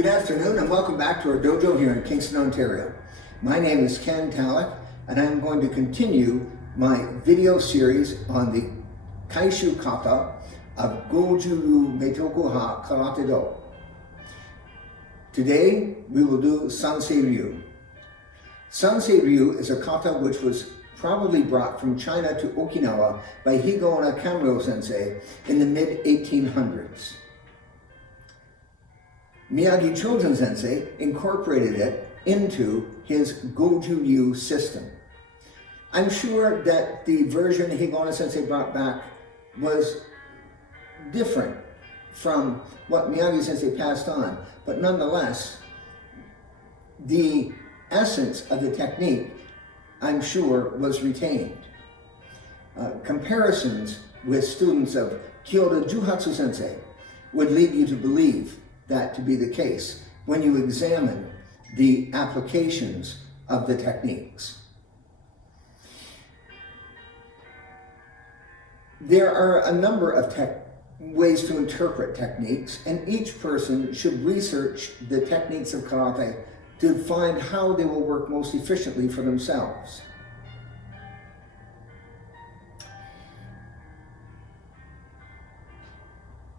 Good afternoon and welcome back to our dojo here in Kingston, Ontario. My name is Ken Tallack and I'm going to continue my video series on the Hanshi Kata of Goju Ryu Kata. Today we will do Sanseiryu. Sanseiryu is a kata which was probably brought from China to Okinawa by Higo Nakamura sensei in the mid-1800s. Miyagi Chosen sensei incorporated it into his Goju Ryu system. I'm sure that the version Higo sensei brought back was different from what Miyagi sensei passed on, but nonetheless, the essence of the technique, I'm sure, was retained. Comparisons with students of Kyoto Juhatsu sensei would lead you to believe that to be the case when you examine the applications of the techniques. There are a number of ways to interpret techniques, and each person should research the techniques of karate to find how they will work most efficiently for themselves.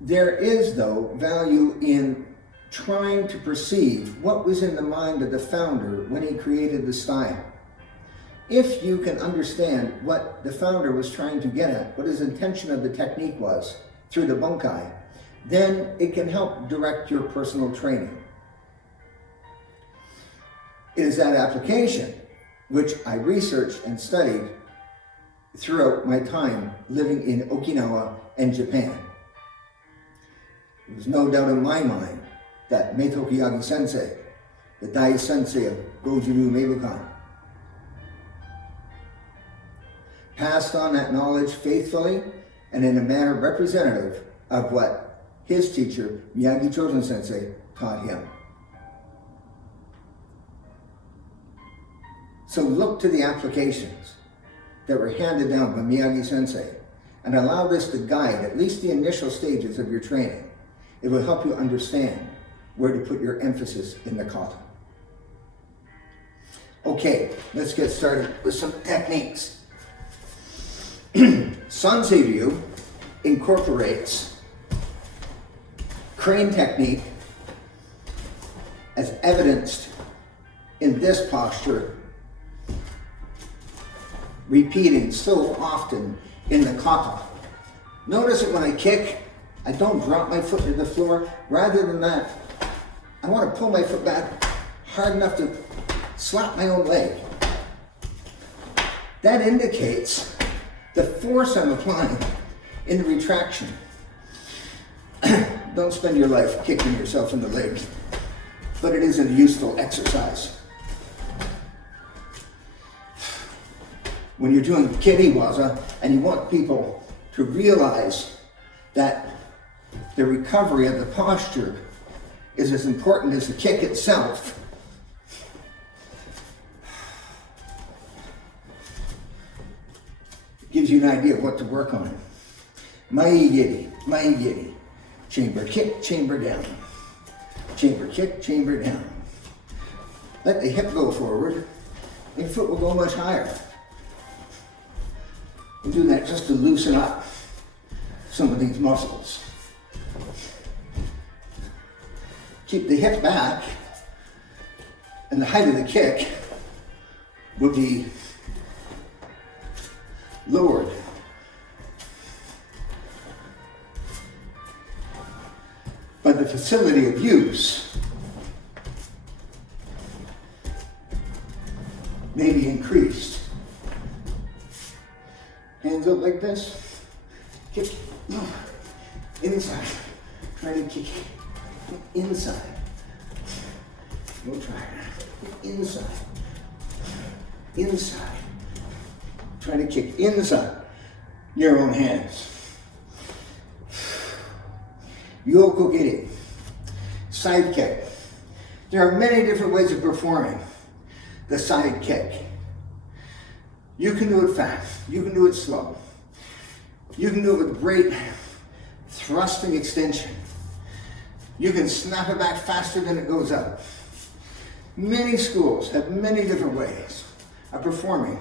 There is, though, value in trying to perceive what was in the mind of the founder when he created the style. If you can understand what the founder was trying to get at, what his intention of the technique was through the bunkai, then it can help direct your personal training. It is that application which I researched and studied throughout my time living in Okinawa and Japan. There was no doubt in my mind that Meitoku Yagi sensei, the Dai sensei of Goju Ryu Kata, passed on that knowledge faithfully and in a manner representative of what his teacher, Miyagi Chosen sensei, taught him. So look to the applications that were handed down by Miyagi sensei and allow this to guide at least the initial stages of your training. It will help you understand where to put your emphasis in the kata. Okay, let's get started with some techniques. Sanseiryu incorporates crane technique as evidenced in this posture, repeating so often in the kata. Notice that when I kick, I don't drop my foot to the floor. Rather than that, I want to pull my foot back hard enough to slap my own leg. That indicates the force I'm applying in the retraction. Don't spend your life kicking yourself in the leg, but it is a useful exercise. When you're doing kiriwaza and you want people to realize that the recovery of the posture is as important as the kick itself, it gives you an idea of what to work on. Mai-giri, chamber kick, chamber down. Chamber kick, chamber down. Let the hip go forward, and your foot will go much higher. We do that just to loosen up some of these muscles. Keep the hip back, and the height of the kick will be lowered. But the facility of use may be increased. Hands up like this, kick inside, try to kick inside. We'll try inside, inside. Try to kick inside your own hands. Yoko-giri, side kick. There are many different ways of performing the side kick. You can do it fast, you can do it slow. You can do it with great thrusting extension. You can snap it back faster than it goes up. Many schools have many different ways of performing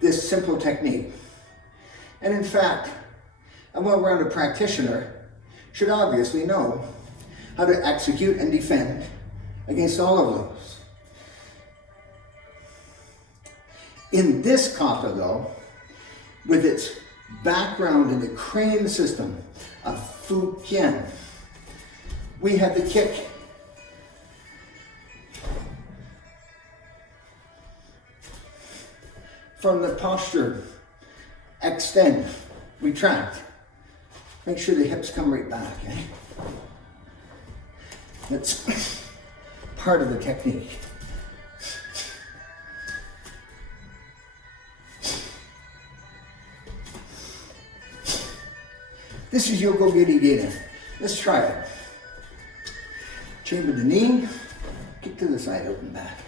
this simple technique. And in fact, a well-rounded practitioner should obviously know how to execute and defend against all of those. In this kata though, with its background in the crane system of Fujian, we have the kick. From the posture, extend, retract. Make sure the hips come right back. Eh? That's part of the technique. This is Yoko Giri Gata. Let's try it. Chamber the knee, kick to the side, open back.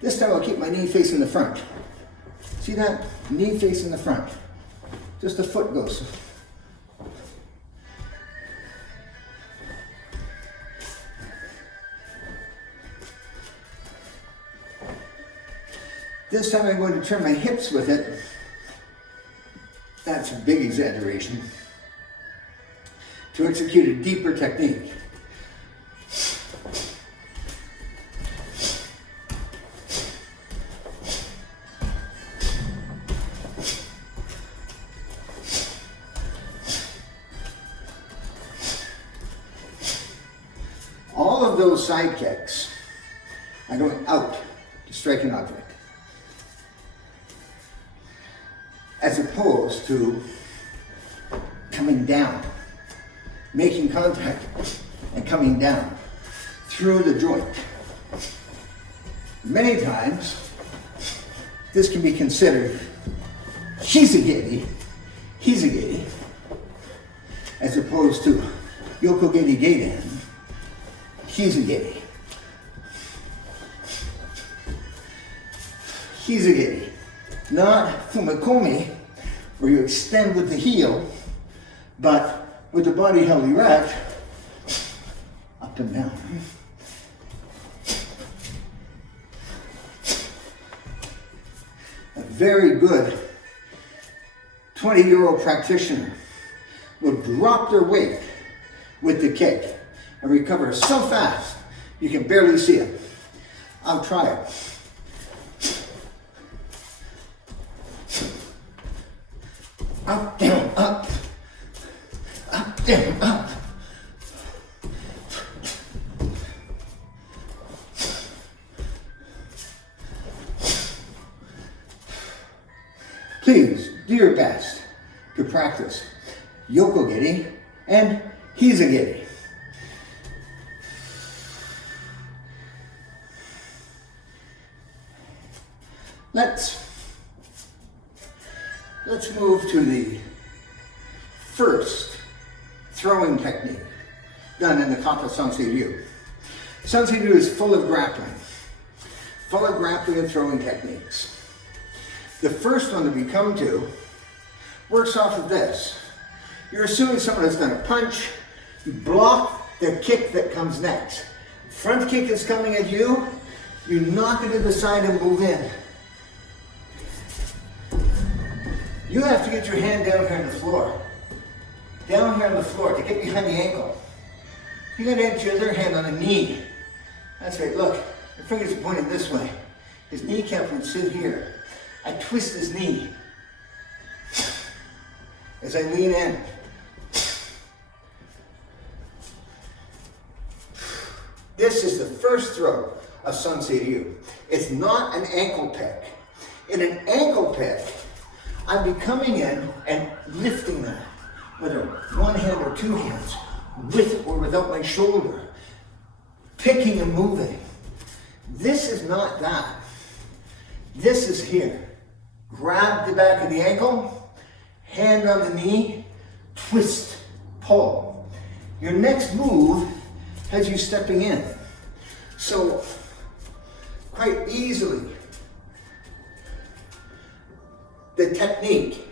This time I'll keep my knee facing the front. See that? Knee facing the front. Just the foot goes. This time I'm going to turn my hips with it. That's a big exaggeration. To execute a deeper technique. All of those side kicks are going out to strike an object, as opposed to coming down, making contact and coming down through the joint. Many times, this can be considered hizagiri, as opposed to yokogiri geiden, hizagiri. Hizagiri, not fumakomi, where you extend with the heel, but with the body held erect, up and down. A very good 20-year-old practitioner will drop their weight with the kick and recover so fast you can barely see it. I'll try it. Up, down, up. Up, down, up. Please do your best to practice yokogiri and hizagiri. Let's move to the first throwing technique done in the Kata Sanseiryu. Sanseiryu is full of grappling and throwing techniques. The first one that we come to works off of this. You're assuming someone has done a punch, you block the kick that comes next. Front kick is coming at you, you knock it to the side and move in. You have to get your hand down here on the floor. Down here on the floor to get behind the ankle. You're going to get your other hand on the knee. That's right, look, your fingers are pointing this way. His kneecap would sit here. I twist his knee as I lean in. This is the first throw of Sanseiryu. It's not an ankle pick. In an ankle pick, I'd be coming in and lifting that, whether one hand or two hands, with or without my shoulder, picking and moving. This is not that. This is here. Grab the back of the ankle, hand on the knee, twist, pull. Your next move has you stepping in. So, quite easily, the technique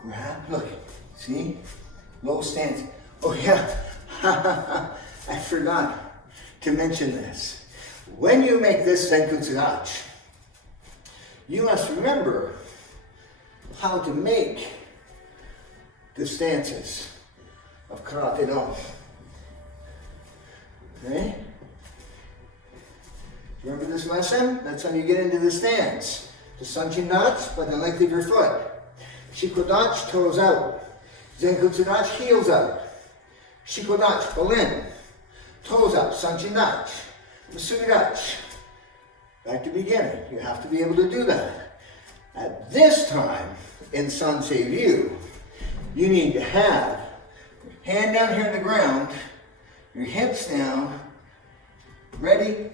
grab, look, stance. Oh yeah, I forgot to mention this. When you make this Zenkutsudachi, you must remember how to make the stances of Karate Do. Okay? Remember this lesson? That's how you get into the stance. The Sanchin-dachi by the length of your foot. Shikodachi, toes out. Zenkutsudachi, heels out. Shikodachi, pull in. Toes out, Sanchin-dachi. Musubi-dachi. Back to beginning. You have to be able to do that. At this time, in Sanseiryu, you need to have your hand down here on the ground, your hips down, ready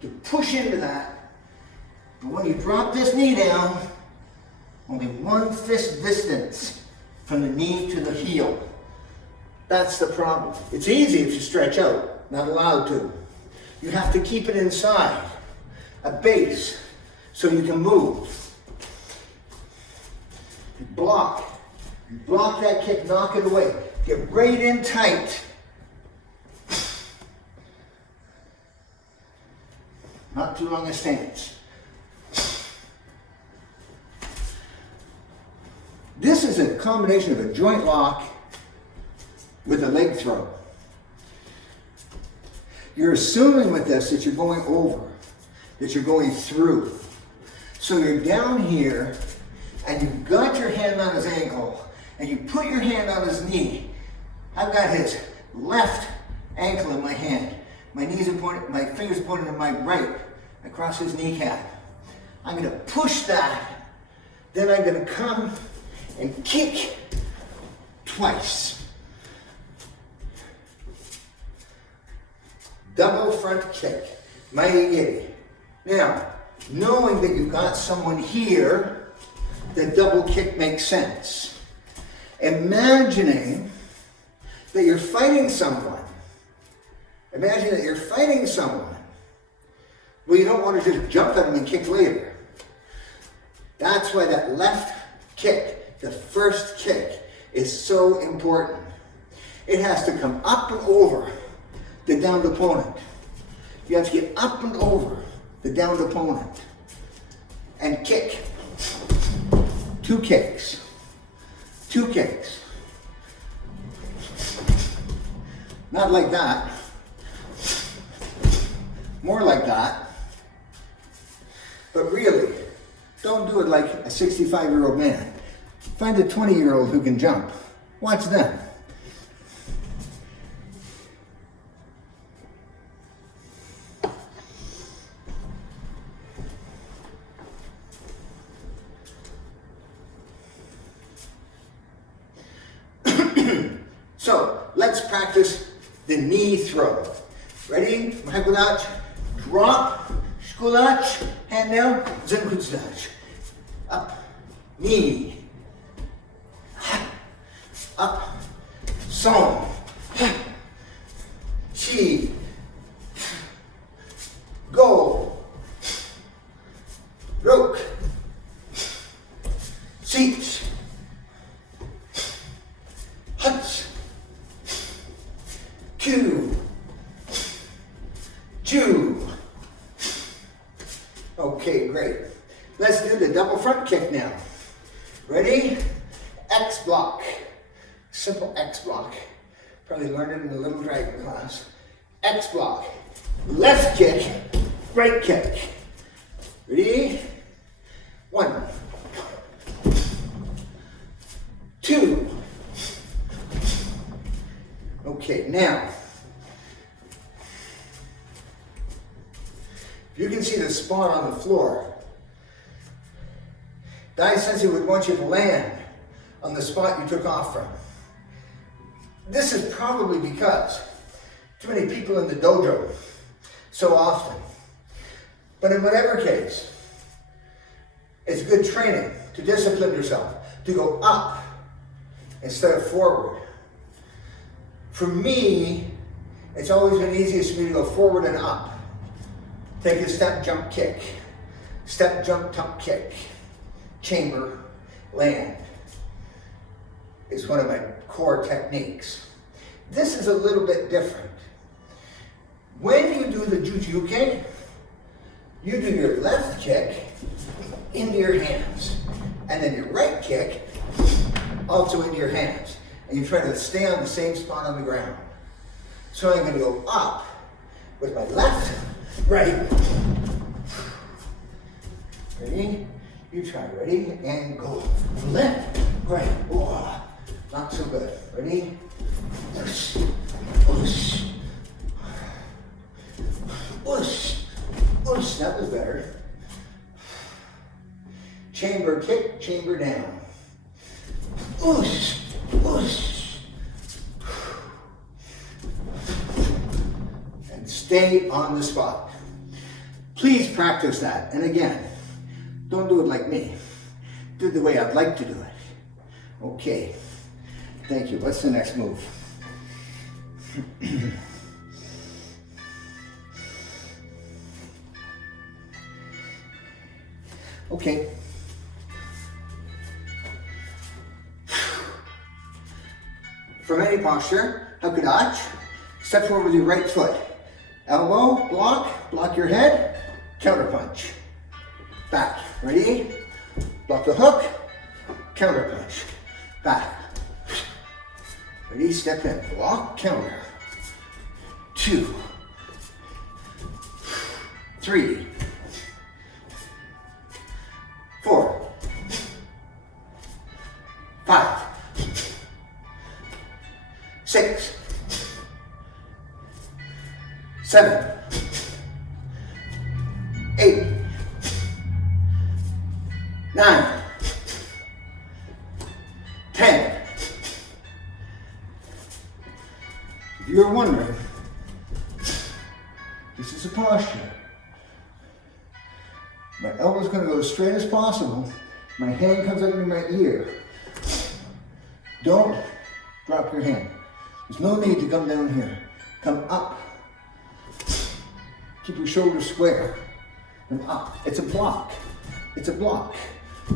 to push into that. But when you drop this knee down, only one fist distance from the knee to the heel. That's the problem. It's easy if you stretch out, not allowed to. You have to keep it inside, a base, so you can move. You block that kick, knock it away. Get right in tight. Not too long a stance. This is a combination of a joint lock with a leg throw. You're assuming with this that you're going over, that you're going through. So you're down here and you've got your hand on his ankle and you put your hand on his knee. I've got his left ankle in my hand. My knees are pointed, my fingers pointed to my right, across his kneecap. I'm gonna push that. Then I'm gonna come and kick twice. Double front kick, maigiri. Now, knowing that you've got someone here, the double kick makes sense. Imagining that you're fighting someone. Imagine that you're fighting someone. Well, you don't want to just jump at him and kick later. That's why that left kick, the first kick, is so important. It has to come up and over the downed opponent. You have to get up and over the downed opponent and kick. Two kicks. Two kicks. Not like that. More like that. But really, don't do it like a 65-year-old man. Find a 20-year-old who can jump. Watch them. So, let's practice the knee throw. Ready? Mahikudachi. Drop. Shikudachi. Hand down. Zenkutsudachi. Up. Knee. Up. Son. Chi. Go. Roke. Seats. Huts. Two. Two. Okay, great. Let's do the double front kick now. Ready? X block. Simple X block. Probably learned it in the Little Dragon class. X block. Left kick, right kick. Ready? 1. 2. Okay, now, you can see the spot on the floor. Dai Sensei would want you to land on the spot you took off from. This is probably because too many people in the dojo so often. But in whatever case, it's good training to discipline yourself, to go up instead of forward. For me, it's always been easiest for me to go forward and up. Take a step, jump, kick. Step, jump, tuck, kick. Chamber, land. It's one of my core techniques. This is a little bit different. When you do the Jujuke, you do your left kick into your hands, and then your right kick also into your hands. And you try to stay on the same spot on the ground. So I'm going to go up with my left, right. Ready? You try, ready? And go left, right. Oh, not so good. Ready? Push, push, push, push. That was better. Chamber kick, chamber down. Push, push. And stay on the spot. Please practice that. And again, don't do it like me. Do it the way I'd like to do it. Okay. Thank you. What's the next move? Okay. From any posture, Hakudachi, step forward with your right foot. Elbow, block your head, counter punch. Back, ready? Block the hook, counter punch. Back. Ready, step in, block, counter. 2, 3, 4, 5, 6, 7, 8, 9, 10. If you're wondering, this is a posture. My elbow's going to go as straight as possible. My hand comes under my ear. Don't drop your hand. There's no need to come down here. Come up. Keep your shoulders square. And up. It's a block. It's a block.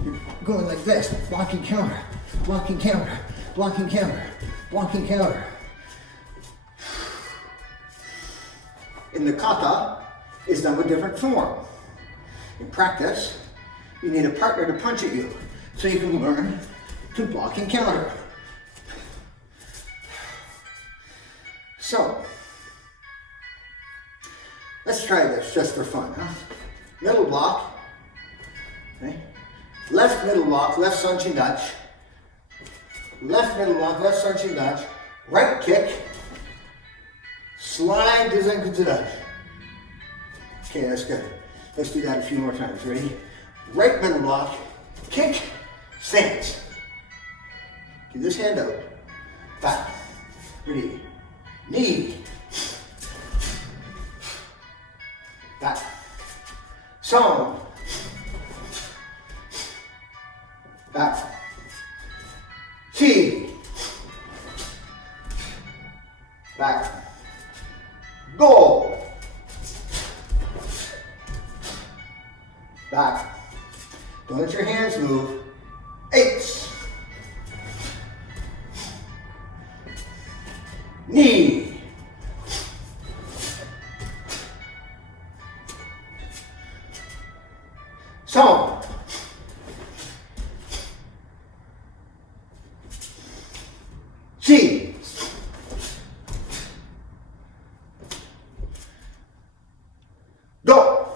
You're going like this. Blocking counter. Blocking counter. Blocking counter. Blocking counter. In the kata, it's done with different form. In practice, you need a partner to punch at you so you can learn to block and counter. So, let's try this just for fun, huh? Middle block, okay? Left middle block, left Sanseiryu Kata. Left middle block, left Sanseiryu Kata. Right kick, slide to Zenkutsudachi. Okay, that's good. Let's do that a few more times. Ready? Right middle block, kick, stance. Get this hand out. Back. Ready? Knee. Back. Song. Back. Chi. Back. Go. Back. Don't let your hands move. 8. Knee. Song. Chi. Go.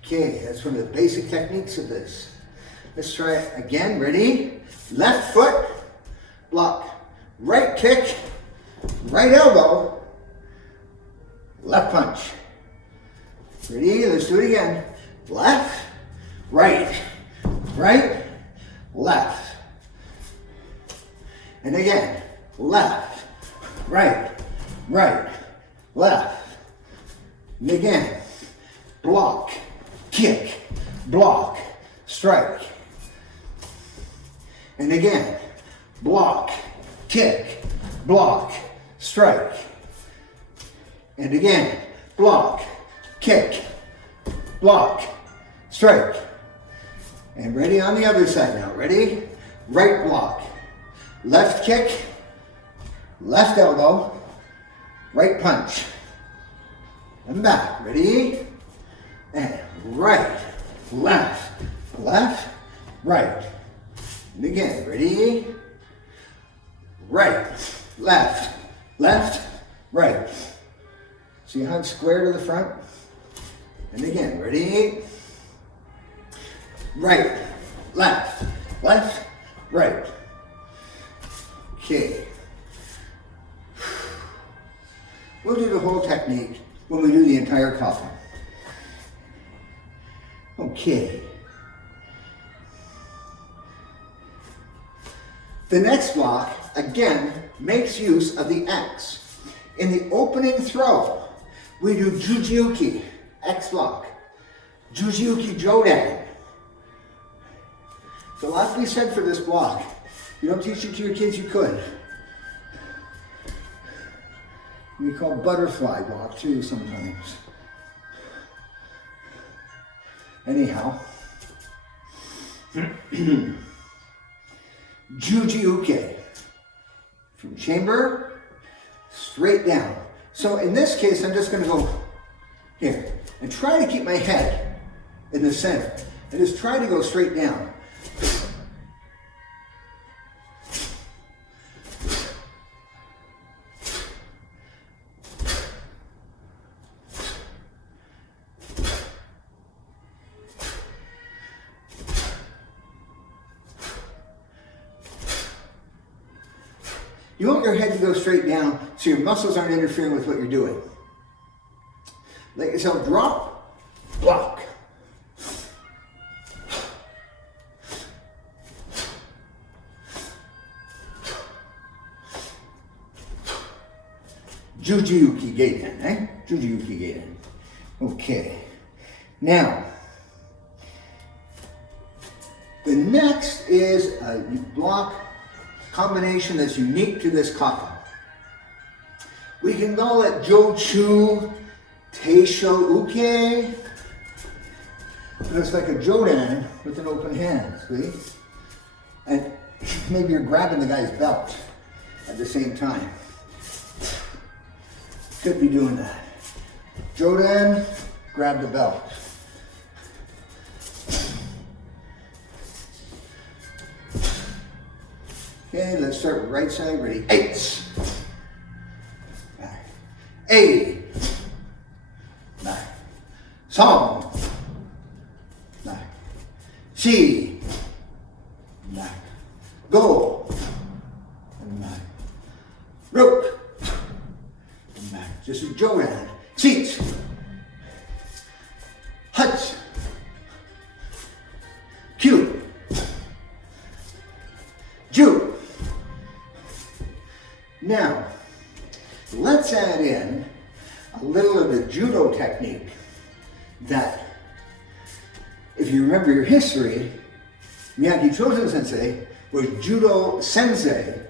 Okay, that's one of the basic techniques of this. Let's try it again. Ready? Left foot, block. Right kick, right elbow, left punch. Ready? Let's do it again. Left, right, right, left. And again, left, right, right, left. And again, block, kick, block, strike. And again, block, kick, block, strike. And again, block, kick, block, strike. And ready on the other side now. Ready? Right block. Left kick. Left elbow. Right punch. And back. Ready? And right. Left. Left. Right. And again. Ready? Right. Left. Left. Right. See how it's square to the front? And again. Ready? Right, left, left, right. Okay. We'll do the whole technique when we do the entire kata. Okay. The next block, again, makes use of the X. In the opening throw, we do Jujiuki, X block. Jujiuki Jodan. There's a lot to be said for this block. You don't teach it to your kids, you could. We call butterfly block too sometimes. Anyhow. Jujiuke. From chamber, straight down. So in this case, I'm just going to go here and try to keep my head in the center. And just try to go straight down. You want your head to go straight down so your muscles aren't interfering with what you're doing. Let yourself drop, block. Jujiuki Gaiden, eh? Jujiuki Gaiden. Okay. Now, the next is a block combination that's unique to this kata. We can call it Jochu Teisho Uke. And it's like a Jodan with an open hand, see? And maybe you're grabbing the guy's belt at the same time. Could be doing that. Jodan, grab the belt. Okay, let's start with right side. Ready? 8. Back. 8. Back. Song. Back. Chi. Back. Go. And back. Rope. And back. This is Jodan. Seats. Huts. Q. Ju. Now, let's add in a little of the judo technique that, if you remember your history, Miyagi Chosen Sensei was judo sensei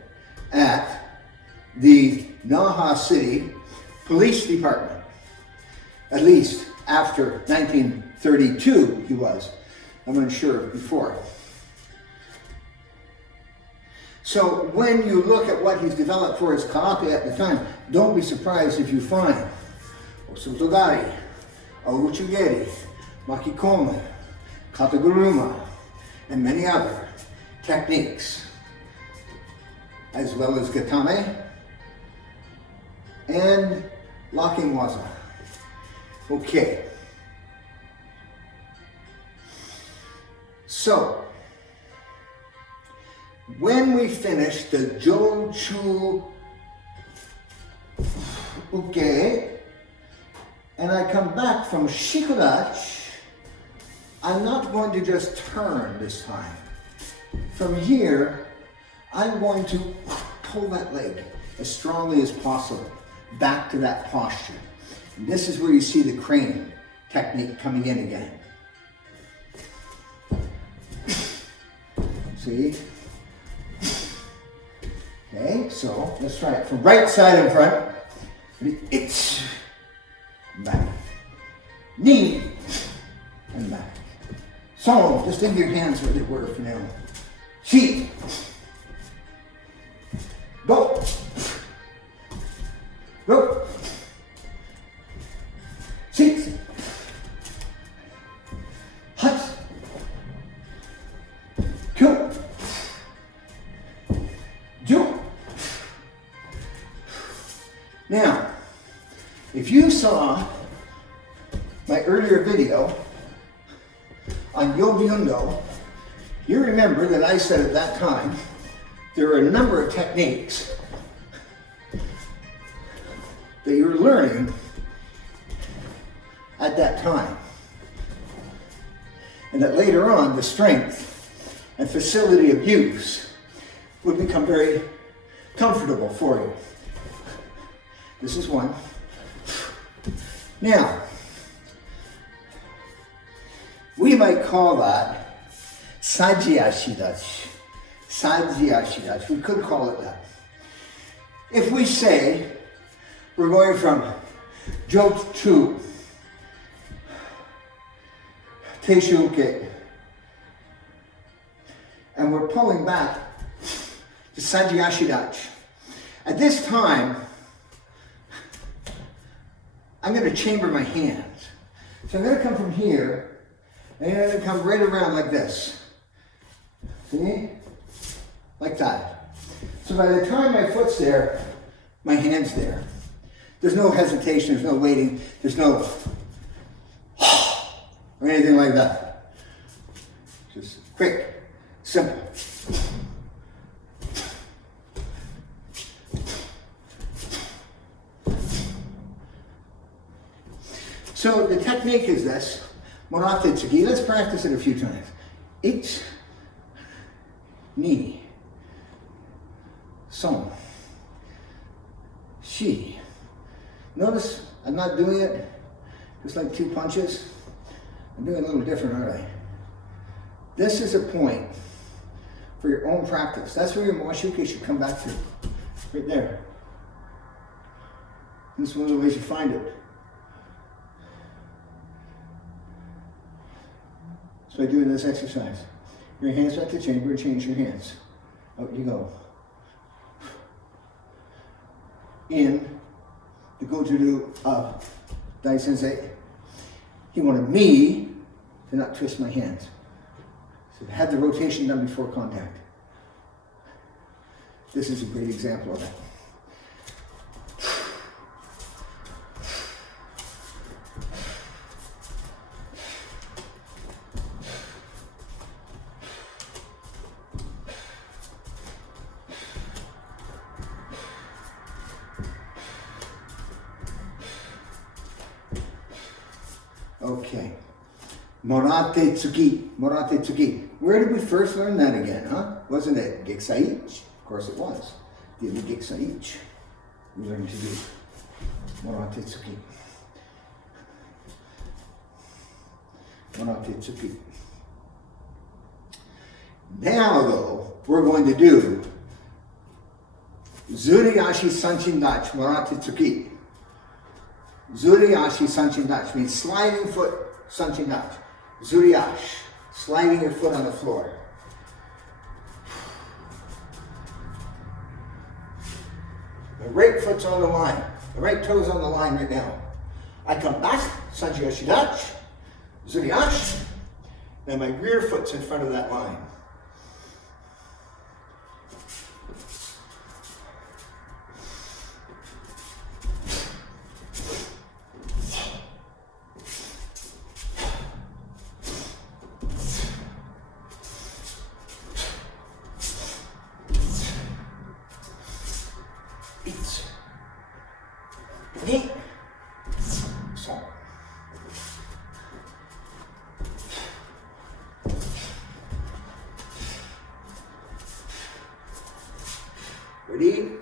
at the Naha City Police Department. At least after 1932 he was. I'm unsure before. So when you look at what he's developed for his karate at the time, don't be surprised if you find Osotogari, Ouchugeri, Makikome, Kataguruma, and many other techniques, as well as Gatame and locking waza. Okay. So, when we finish the Jochu Uke, and I come back from Shikudachi, I'm not going to just turn this time. From here, I'm going to pull that leg as strongly as possible back to that posture. And this is where you see the crane technique coming in again. See? Okay, so let's try it from right side in front. It's back. Knee and back. So, just leave your hands where they were for now. Shi. Go. Go. Six. Hut. Kyo. Ju. Now, if you saw my earlier video on Yobyundo, you remember that I said at that time there are a number of techniques that you were learning at that time, and that later on the strength and facility of use would become very comfortable for you. This is one. Now, we might call that Sajiashidachi. Sajiashidachi. We could call it that. If we say we're going from Jotsu, Teishuke, and we're pulling back to Sajiashidachi. At this time, I'm going to chamber my hands. So I'm going to come from here, and I'm going to come right around like this. See? Like that. So by the time my foot's there, my hand's there. There's no hesitation, there's no waiting, there's no or anything like that. Just quick, simple. So the technique is this, Morate Tsugi. Let's practice it a few times. Ich, ni, son, shi. Notice I'm not doing it just like two punches. I'm doing it a little different, aren't I? This is a point for your own practice. That's where your Moashuke should come back to. Right there. This is one of the ways you find it. So by doing this exercise, your hands back to chamber and change your hands. Out you go. In the Goju Ryu of Dai Sensei, he wanted me to not twist my hands. So have the rotation done before contact. This is a great example of that. Okay. Morate Tsugi. Morate Tsugi. Where did we first learn that again, huh? Wasn't it Geksaichi? Of course it was. The Geksaichi. We learned to do Morate Tsugi. Morate Tsugi. Now, though, we're going to do Zuriashi Sanchindachi Morate Tsugi. Zuriashi Sanchindachi means sliding foot Sanchindachi. Zuriashi, sliding your foot on the floor. The right foot's on the line. The right toe's on the line right now. I come back, Sanseiryu Zuriashi. Then my rear foot's in front of that line. Ready?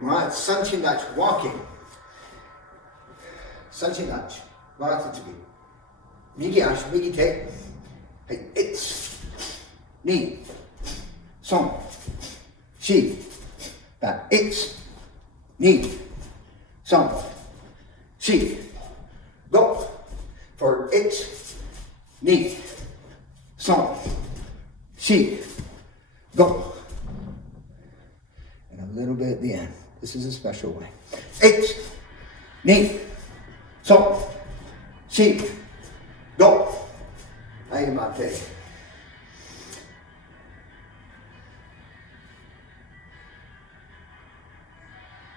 Right, Sanchindachi, walking. Sanchindachi, Morate Tsugi. Migi ashi, migi te. Hai, it's. Ni. Son. Shi. Back. It's. Ni. Son. Shi. Go. For it's. Ni. So, shi, go. And a little bit at the end. This is a special way. 8, ni, so, shi, go. Ayamate.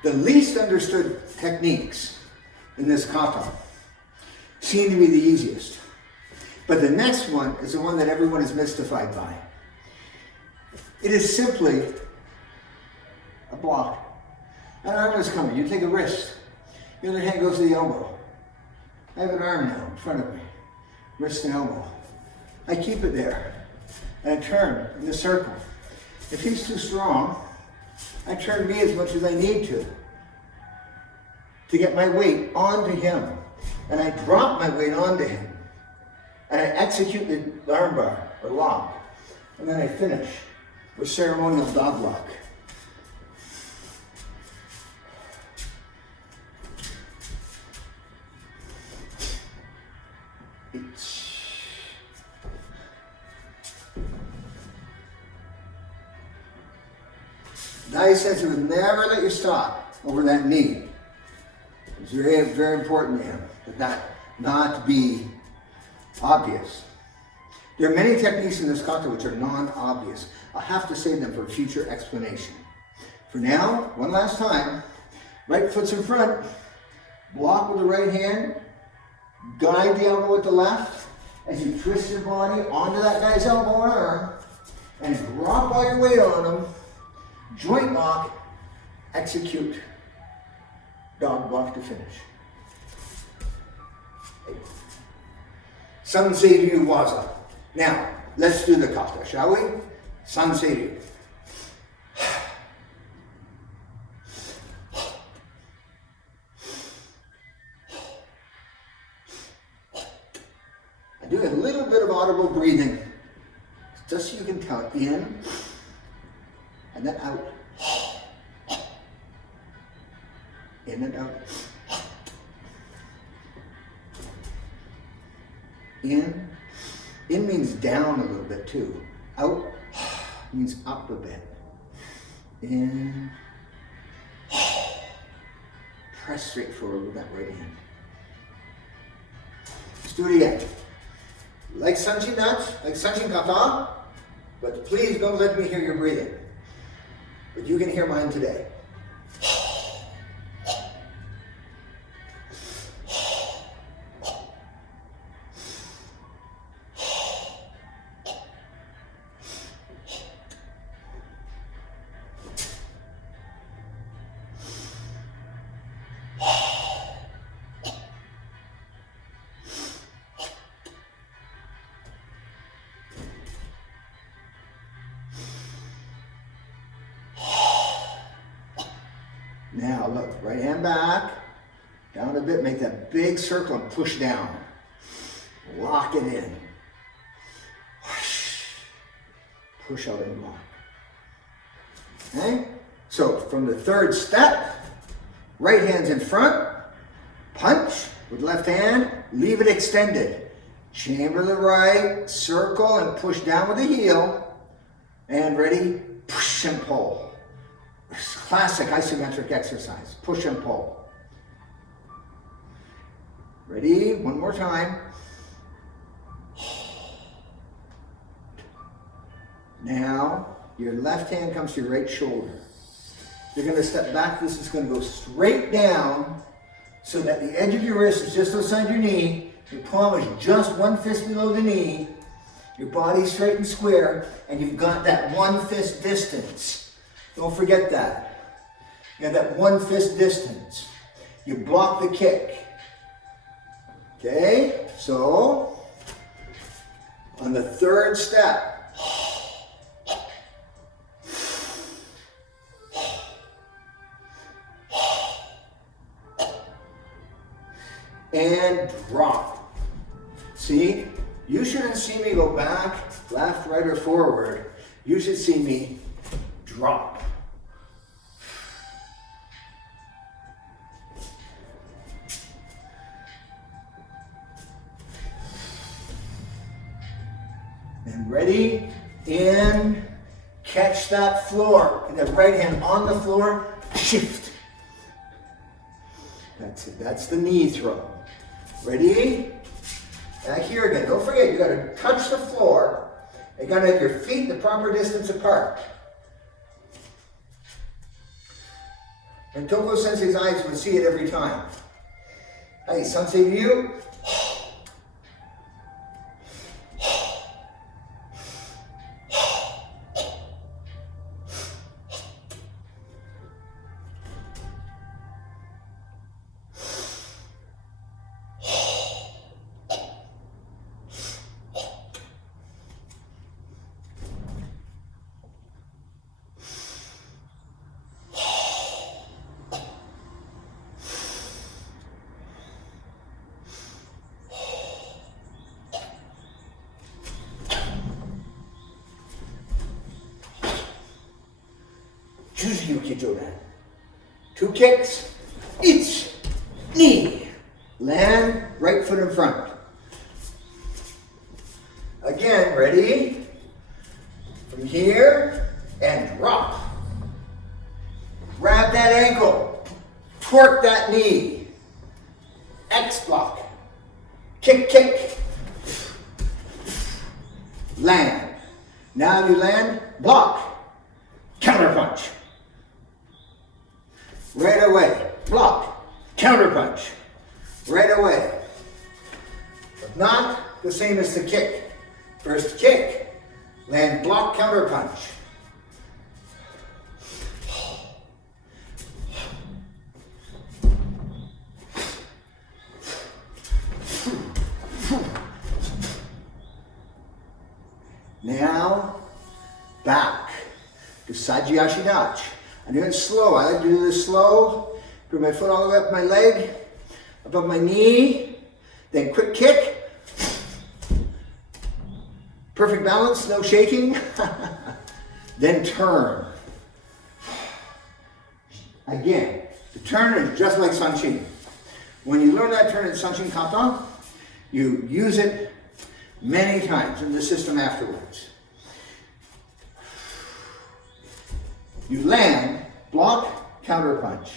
The least understood techniques in this kata seem to be the easiest. But the next one is the one that everyone is mystified by. It is simply a block. An arm is coming. You take a wrist. The other hand goes to the elbow. I have an arm now in front of me. Wrist and elbow. I keep it there. And I turn in the circle. If he's too strong, I turn me as much as I need to get my weight onto him. And I drop my weight onto him. And I execute the arm bar or lock. And then I finish with ceremonial dog lock. Dai says he would never let you stop over that knee. It's very, very important to him that not be obvious. There are many techniques in this kata which are non-obvious. I'll have to save them for future explanation. For now, one last time, right foot's in front, block with the right hand, guide the elbow with the left as you twist your body onto that guy's elbow and arm, and drop all your weight on him, joint lock, execute, dog block to finish. Sanseiryu waza. Now, let's do the kata, shall we? Sanseiryu. I do a little bit of audible breathing, just so you can count in and then out. In and out. In means down a little bit too. Out means up a bit. In. Press straight forward with that right hand. Let's do it again. Like Sanshi Kata, but please don't let me hear your breathing. But you can hear mine today. Now look, right hand back, down a bit, make that big circle and push down. Lock it in. Push out and lock. Okay? So from the third step, right hand's in front, punch with left hand, leave it extended. Chamber the right, circle and push down with the heel. And ready, push and pull. Classic isometric exercise. Push and pull. Ready? One more time. Now, your left hand comes to your right shoulder. You're going to step back. This is going to go straight down so that the edge of your wrist is just outside your knee. Your palm is just one fist below the knee. Your body's straight and square, and you've got that one fist distance. Don't forget that. You have that one fist distance. You block the kick. Okay, so on the third step, and drop. See, you shouldn't see me go back, left, right, or forward. You should see me drop. And ready, in, catch that floor. And that right hand on the floor, shift. That's it, that's the knee throw. Ready? Back here again. Don't forget, you gotta touch the floor. You gotta have your feet the proper distance apart. And Toko Sensei's eyes would see it every time. Hey, Sanseiryu. Jodan. 2 kicks, each knee. Land, right foot in front. Again, ready? From here, and drop. Grab that ankle, torque that knee. X block. Kick, kick. Land. Now you land, block. Counter punch. Right away, block, counter punch, right away. But not the same as the kick. First kick, land, block, counter punch. Now, back to Sajiashi Dachi. I'm doing it slow. I like to do this slow. Bring my foot all the way up my leg, above my knee. Then quick kick. Perfect balance, no shaking. Then turn. Again, the turn is just like Sanshi. When you learn that turn in Sanseiryu Kata, you use it many times in the system afterwards. You land, block, counter punch.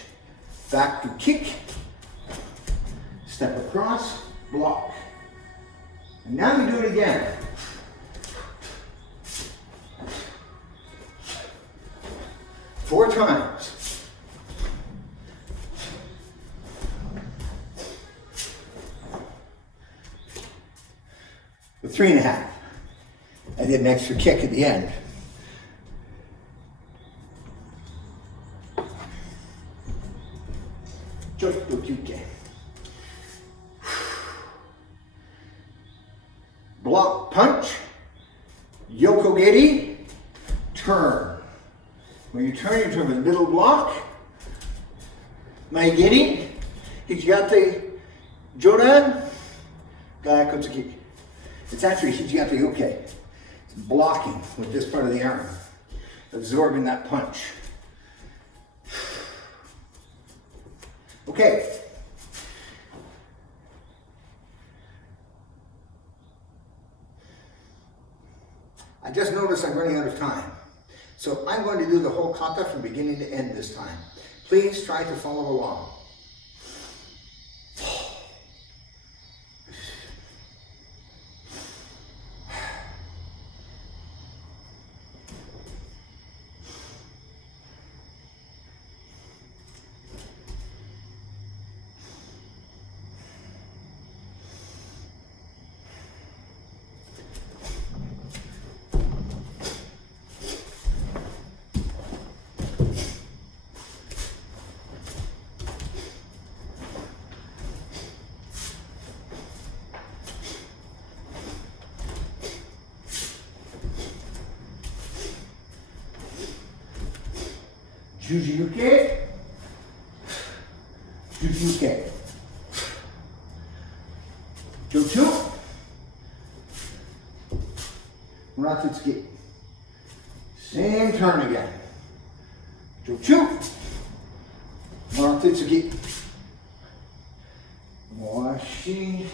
Back to kick, step across, block. And now you do it again. Four times. With 3.5. I did an extra kick at the end. Block punch, yokogeri, turn. When you turn with middle block, maigeri, hichigate jodan, gayakotsuki. It's actually hichigate yoke. It's blocking with this part of the arm, absorbing that punch. Okay. I just noticed I'm running out of time. So I'm going to do the whole kata from beginning to end this time. Please try to follow along. Jujuyuke, Jujuyuke, Jochu, Muratutsuki. Same turn again. Jochu, Muratutsuki, Washi,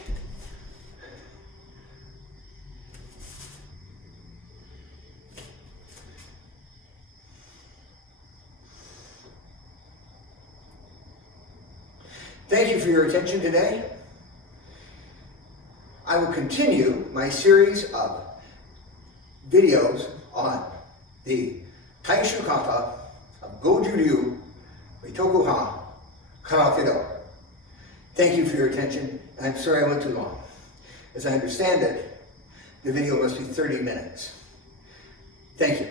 Thank you for your attention today. I will continue my series of videos on the Hanshi Kata of Goju Ryu Kata. Thank you for your attention. I'm sorry I went too long. As I understand it, the video must be 30 minutes. Thank you.